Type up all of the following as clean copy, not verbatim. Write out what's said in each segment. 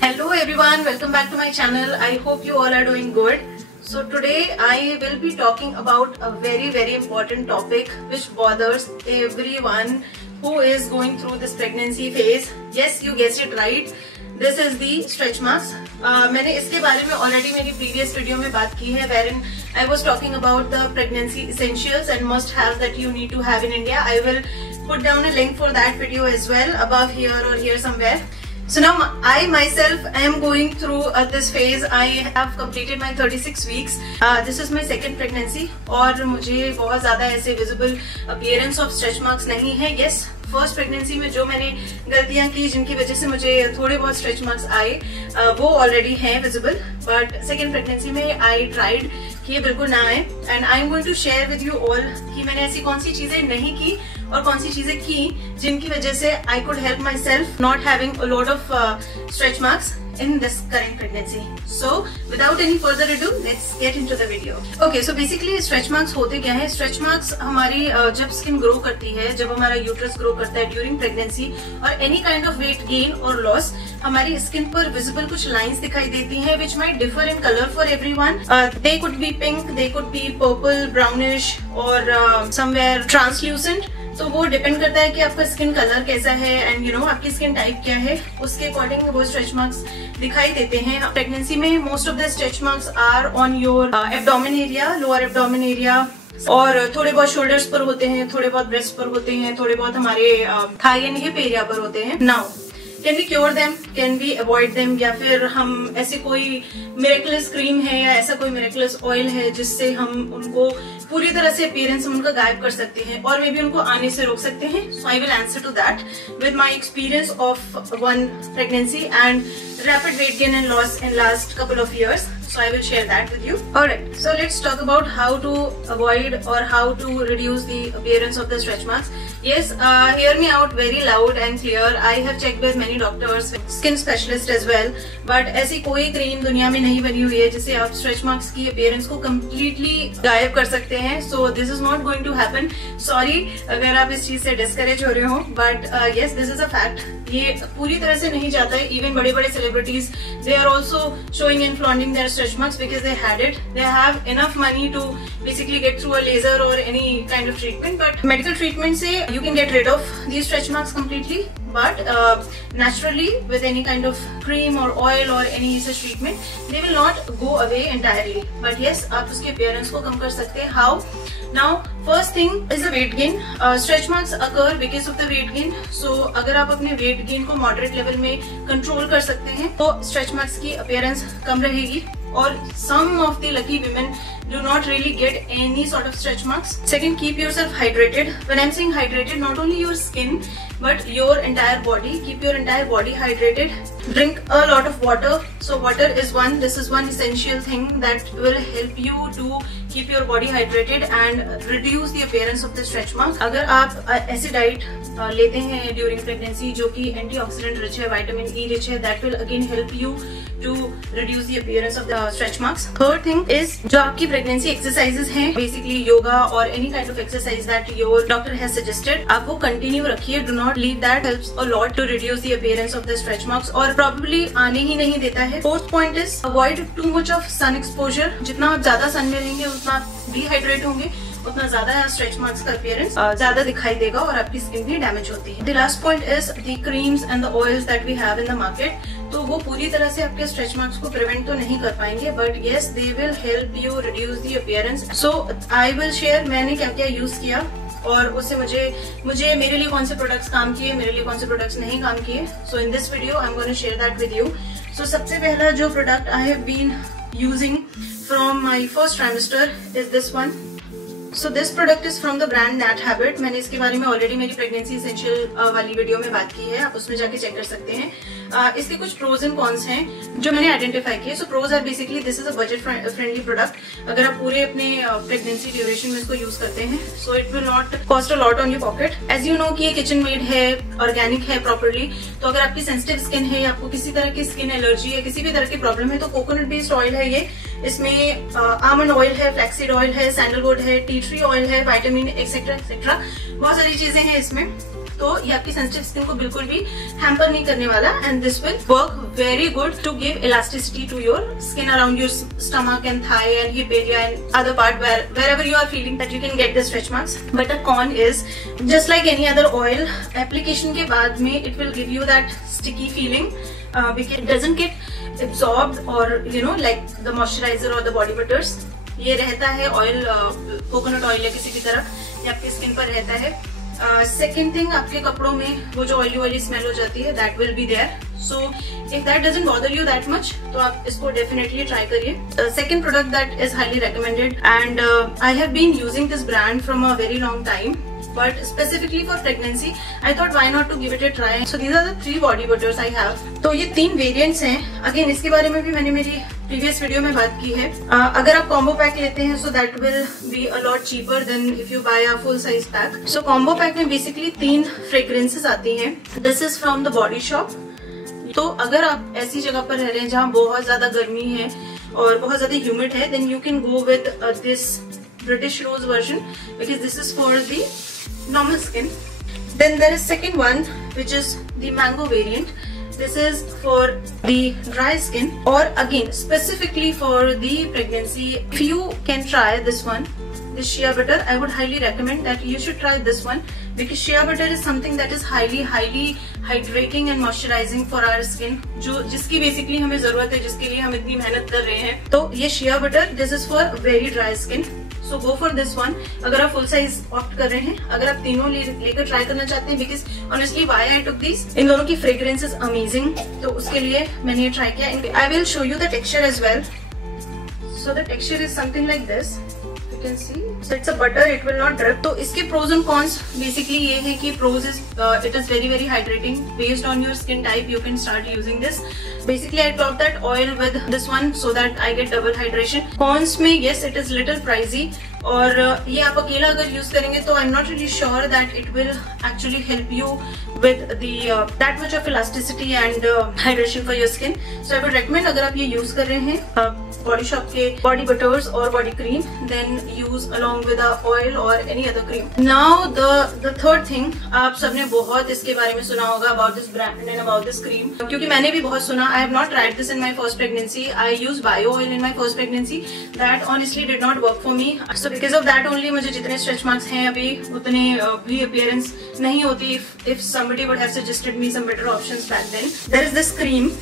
Hello everyone, welcome back to my channel. I hope you all are doing good. So today I will be talking about a very important topic which bothers everyone who is going through this pregnancy phase. Yes, you guessed it right. This is the stretch marks. मैंने इसके बारे में already मेरी previous video में बात की है, wherein I was talking about the pregnancy essentials and must-have that you need to have in India. I will put down a link for that video as well above here or here somewhere. So now I myself am going through this phase. I have completed my 36 weeks. This is my second pregnancy और मुझे बहुत ज़्यादा ऐसे visible appearance of stretch marks नहीं है. Yes, first pregnancy में जो मैंने गलतियां की जिनकी वजह से मुझे थोड़े बहुत स्ट्रेच मार्क्स आए वो ऑलरेडी हैं विजिबल, बट सेकेंड प्रेगनेंसी में आई ट्राइड कि ये बिल्कुल ना आए. And I am going to share with you all कि मैंने ऐसी कौन सी चीजें नहीं की और कौन सी चीजें की जिनकी वजह से I could help my self not having a lot of stretch marks in this current pregnancy. So without any further ado, let's get into the video. Okay, so basically stretch marks होते क्या है? Stretch marks हमारी जब skin grow करती है, जब हमारा uterus grow करता है ड्यूरिंग प्रेगनेंसी और any kind of weight gain और लॉस, हमारी स्किन पर विजिबल कुछ लाइंस दिखाई देती हैं which might differ in color for everyone. They could be pink, they could be purple, brownish or somewhere translucent. तो वो डिपेंड करता है कि आपका स्किन कलर कैसा है एंड यू नो आपकी स्किन टाइप क्या है, उसके अकॉर्डिंग वो स्ट्रेच मार्क्स दिखाई देते हैं. प्रेगनेंसी में most of the stretch marks are on your abdomen area, lower abdomen area, और थोड़े बहुत शोल्डर्स पर होते हैं, थोड़े बहुत ब्रेस्ट पर होते हैं, थोड़े बहुत हमारे थाई एंड हिप एरिया पर होते हैं. Now can we cure them, can we avoid them, या फिर हम ऐसे कोई मिरेकुलस क्रीम है या ऐसा कोई मिरेकुलस ऑयल है जिससे हम उनको पूरी तरह से अपीयरेंस उनका गायब कर सकते हैं और मे बी उनको आने से रोक सकते हैं? So I will answer to that with my experience of one pregnancy and rapid weight gain and loss in last couple of years. So I will share that with you. Alright, so let's talk about how to avoid or how to reduce the appearance of the stretch marks. Yes, hear me out very loud and clear. I have checked with many doctors, skin specialists as well. But ऐसी कोई cream दुनिया में नहीं बनी हुई है जिससे आप stretch marks की appearance को completely गायब कर सकते हैं. So this is not going to happen. Sorry अगर आप इस चीज से discourage हो रहे हो, but yes, this is a fact. ये पूरी तरह से नहीं जाता है. Even बड़े-बड़े celebrities, they are also showing and flaunting their stretch marks because they had it. They have enough money to basically get through a laser or any kind of treatment. But medical treatment से you can get rid of these stretch marks completely. But naturally, with any kind of cream or oil or any such treatment, they will not go away entirely. But yes, आप उसके appearance को कम कर सकते हैं. How? Now, first thing is the weight gain. Stretch marks occur because of the weight gain. So, अगर आप अपने weight gain को moderate level में control कर सकते हैं, तो stretch marks की appearance कम रहेगी. Or some of the lucky women do not really get any sort of stretch marks. Second, keep yourself hydrated. When I'm saying hydrated, not only your skin but your entire body. Keep your entire body hydrated. Drink a lot of water. So water is this is one essential thing that will help you to keep your body hydrated and reduce the appearance of the stretch marks. अगर आप ऐसी diet लेते हैं during pregnancy जो कि antioxidant rich है, vitamin E rich है, that will again help you to reduce the appearance of the stretch marks. Third thing is जो आपकी pregnancy exercises हैं, basically yoga or any kind of exercise that your doctor has suggested, आप वो continue रखिए. Do not leave that. Helps a lot to reduce the appearance of the stretch marks और probably आने ही नहीं देता है. Fourth point is avoid too much of sun exposure. जितना आप ज्यादा sun में रहेंगे उतना डिहाइड्रेट होंगे, उतना ज्यादा स्ट्रेच मार्क्स का अपीयरेंस ज्यादा दिखाई देगा और आपकी स्किन भी डैमेज होती है. The last point is the creams and the oils that we have in the market. तो वो पूरी तरह से आपके स्ट्रेच मार्क्स को प्रिवेंट तो नहीं कर पाएंगे, but yes they will help you reduce the appearance. So I will share मैंने क्या क्या यूज किया और उससे मुझे मेरे लिए कौन से प्रोडक्ट्स काम किए, मेरे लिए कौन से प्रोडक्ट्स नहीं काम किए. So in this video I am going to share that with you. So सबसे पहला जो product I have been using from my first trimester is this one. So this product is from the brand Nat Habit. मैंने इसके बारे में already मेरी pregnancy essential वाली video में बात की है, आप उसमें जाके चेक कर सकते हैं. इसके कुछ प्रोज एंड कॉन्स हैं जो मैंने आइडेंटिफाई किए. So pros are basically this is a budget friendly product. अगर आप पूरे अपने प्रेगनेंसी ड्यूरेशन में इसको यूज करते हैं, so it will not cost a lot on your pocket. As you know कि ये किचन मेड है, ऑर्गेनिक है प्रॉपरली. तो अगर आपकी सेंसिटिव स्किन है या आपको किसी तरह की स्किन एलर्जी है, किसी भी तरह की प्रॉब्लम है, तो कोकोनट बेस्ड ऑयल है ये. इसमें आमंड ऑयल है, फ्लैक्सीड ऑयल है, सैंडलवुड है, टी ट्री ऑयल है, विटामिन एक्सेट्रा एक्सेट्रा, बहुत सारी चीजें हैं इसमें. तो ये आपकी सेंसिटिव स्किन को बिल्कुल भी हैम्पर नहीं करने वाला, and this will work very good to give elasticity to your skin around your stomach and thigh and hip area and other part wherever you are feeling that you can get the stretch marks. But the con is just like any other oil, application के बाद में it will give you that sticky feeling because it doesn't get absorbed or like the moisturizer or the body butters. ये रहता है oil, coconut oil या किसी भी तरह ये आपकी स्किन पर रहता है. सेकेंड थिंग, आपके कपड़ों में वो जो ऑयली स्मेल हो जाती है that will be there. So if that doesn't bother you that much तो आप इसको डेफिनेटली ट्राई करिए. Second product that is highly recommended and I have been using this brand from a very long time, but specifically for pregnancy I thought why not to give it a try. So these are the 3 body butters I have. तो ये 3 variants हैं. Again इसके बारे में भी मैंने मेरी previous video में बात की है. अगर आप combo pack लेते हैं so that will be a lot cheaper than if you buy a full size pack. So combo pack में basically 3 fragrances आती हैं. This is from the Body Shop. तो अगर आप ऐसी जगह पर रह रहे हैं जहाँ बहुत ज्यादा गर्मी है और बहुत ज्यादा ह्यूमिड है, then you can go with this British Rose version because this is for the normal skin. Then there is second one which is the mango variant. This is for the dry skin or again specifically for the pregnancy. If you can try this one, this shea butter, I would highly recommend that you should try this one because shea butter is something that is highly hydrating and moisturizing for our skin, जो जिसकी basically हमें जरूरत है, जिसके लिए हम इतनी मेहनत कर रहे हैं. तो ये shea butter, this is for very dry skin. So go for this one. अगर आप full size opt कर रहे हैं, अगर आप तीनों लेकर ट्राई करना चाहते हैं, because honestly why I took these, इन दोनों की fragrance is amazing, तो उसके लिए मैंने ये ट्राई किया. I will show you the texture as well. So the texture is something like this. You can see. So it's a butter, it will not drip. तो इसके pros and cons basically ये है कि pros is it is very hydrating. Based on your skin type, you can start using this. Basically, I topped that oil with this one so that I get double hydration. Cons में yes, it is little pricey. और ये आप अकेला अगर use करेंगे तो I'm not really sure that it will actually help you with the that much of elasticity and hydration for your skin. So I would recommend अगर आप ये यूज कर रहे हैं बॉडी शॉप के बॉडी बटर्स और body cream, then use along with a oil or any other cream. Now the third thing, आप सबने बहुत इसके बारे में सुना होगा about this brand and about this cream, क्योंकि मैंने भी बहुत सुना. I have not tried this in my first pregnancy. I used bio oil in my first pregnancy. That honestly did not work for me. So because of that only मुझे जितने stretch marks हैं अभी उतने भी appearance नहीं होती. If somebody would have suggested me some better options back then. There is this cream.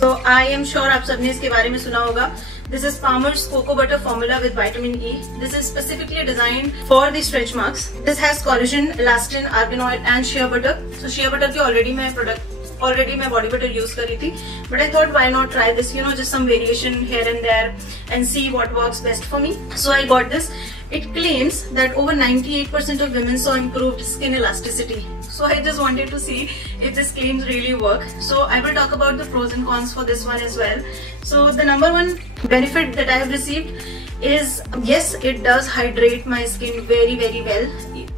So I am sure आप सबने इसके बारे में सुना होगा. This is Palmer's Cocoa Butter Formula with Vitamin E. This is specifically designed for the stretch marks. This has collagen, elastin, argan oil and shea butter. So shea butter की already मैं body butter use कर रही थी, but I thought why not try this, just some variation here and there and see what works best for me. So I got this. It claims that over 98% of women saw improved skin elasticity. So I just wanted to see if this claims really work. So I will talk about the pros and cons for this one as well. So the number one benefit that I have received is, yes, it does hydrate my skin very well,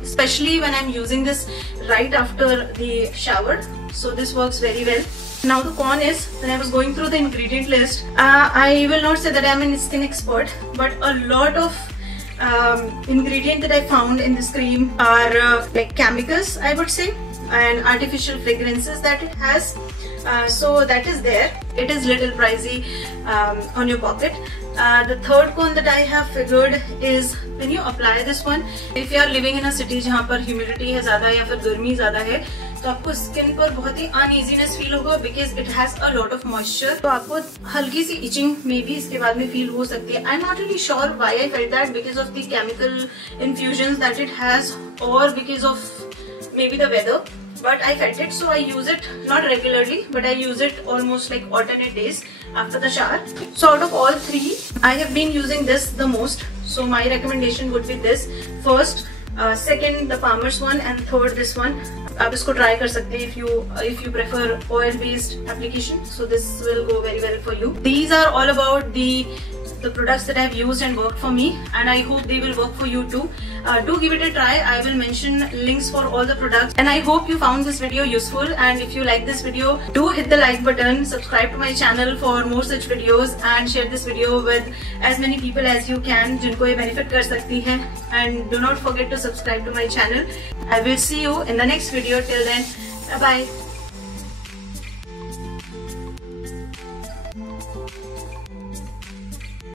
especially when I'm using this right after the shower. So this works very well. Now the con is, when I was going through the ingredient list, I will not say that I'm a skin expert, but a lot of ingredient that I found in this cream are like chemicals, I would say, and artificial fragrances that it has. So that is there. It is little pricey on your pocket. The third con that I have figured is when you apply this one, if you are living in a city जहाँ पर humidity है ज़्यादा या फिर गर्मी ज़्यादा है, तो आपको स्किन पर बहुत ही uneasiness फील होगा because it has a lot of moisture. तो आपको हल्की सी itching में भी इसके बाद में फील हो सकती है. I'm not really sure why I felt that, because of the chemical infusions that it has or because of maybe the weather. But I felt it, so I use it not regularly, but I use it almost like alternate days after the shower. So out of all three, I have been using this the most. So my recommendation would be this first, second the Palmer's one, and third this one. आप इसको try कर सकते हैं if you prefer oil based application. So this will go very well for you. These are all about the the products that I've used and worked for me, and I hope they will work for you too. Do give it a try. I will mention links for all the products, and I hope you found this video useful. And if you like this video, do hit the like button, subscribe to my channel for more such videos, and share this video with as many people as you can जिनको ये benefit कर सकती है. And do not forget to subscribe to my channel. I will see you in the next video. Till then, bye bye.